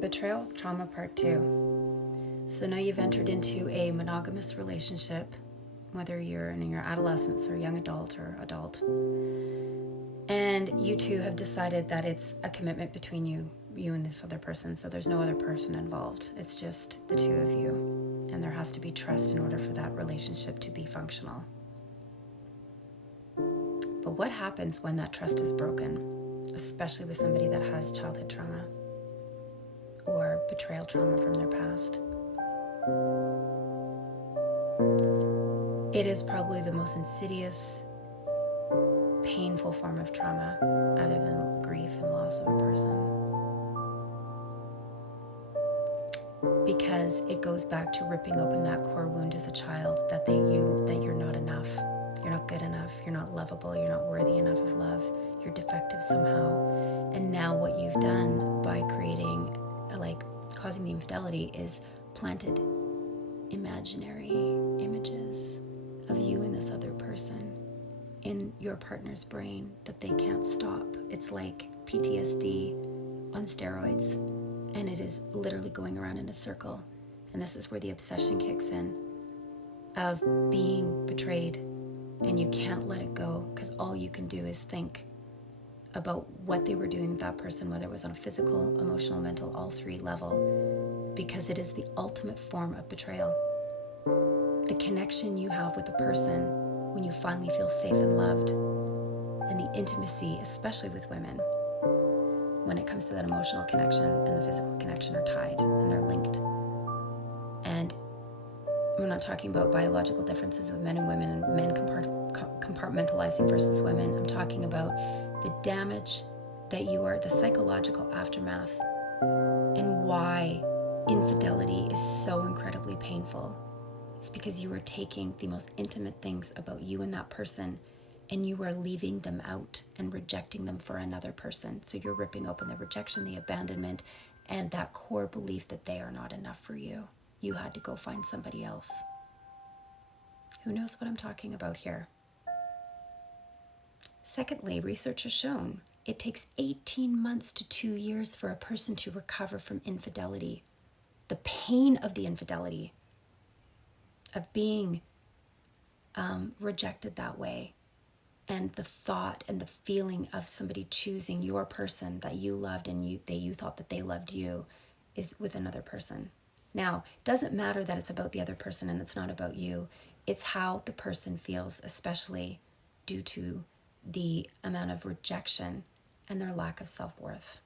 Betrayal Trauma Part 2. So now you've entered into a monogamous relationship, whether you're in your adolescence or young adult or adult. And you two have decided that it's a commitment between you and this other person. So there's no other person involved. It's just the two of you. And there has to be trust in order for that relationship to be functional. But what happens when that trust is broken, especially with somebody that has childhood trauma or betrayal trauma from their past? It is probably the most insidious, painful form of trauma, other than grief and loss of a person. Because it goes back to ripping open that core wound as a child that you're not enough. You're not good enough. You're not lovable. You're not worthy enough of love. You're defective somehow. And now what you've done by creating, causing the infidelity, is planted imaginary images of you and this other person in your partner's brain that they can't stop. It's like PTSD on steroids, and it is literally going around in a circle. And this is where the obsession kicks in of being betrayed, and you can't let it go because all you can do is think about what they were doing with that person, whether it was on a physical, emotional, mental, all three level, because it is the ultimate form of betrayal. The connection you have with a person when you finally feel safe and loved, and the intimacy, especially with women, when it comes to that emotional connection and the physical connection, are tied and they're linked. And we're not talking about biological differences with men and women and men compartmentalizing versus women. I'm talking about the damage that you are, the psychological aftermath, and why infidelity is so incredibly painful. It's because you are taking the most intimate things about you and that person, and you are leaving them out and rejecting them for another person. So you're ripping open the rejection, the abandonment, and that core belief that they are not enough for you. You had to go find somebody else. Who knows what I'm talking about here? Secondly, research has shown it takes 18 months to 2 years for a person to recover from infidelity. The pain of the infidelity, of being rejected that way, and the thought and the feeling of somebody choosing your person that you loved and you thought that they loved you, is with another person. Now, it doesn't matter that it's about the other person and it's not about you. It's how the person feels, especially due to the amount of rejection and their lack of self-worth.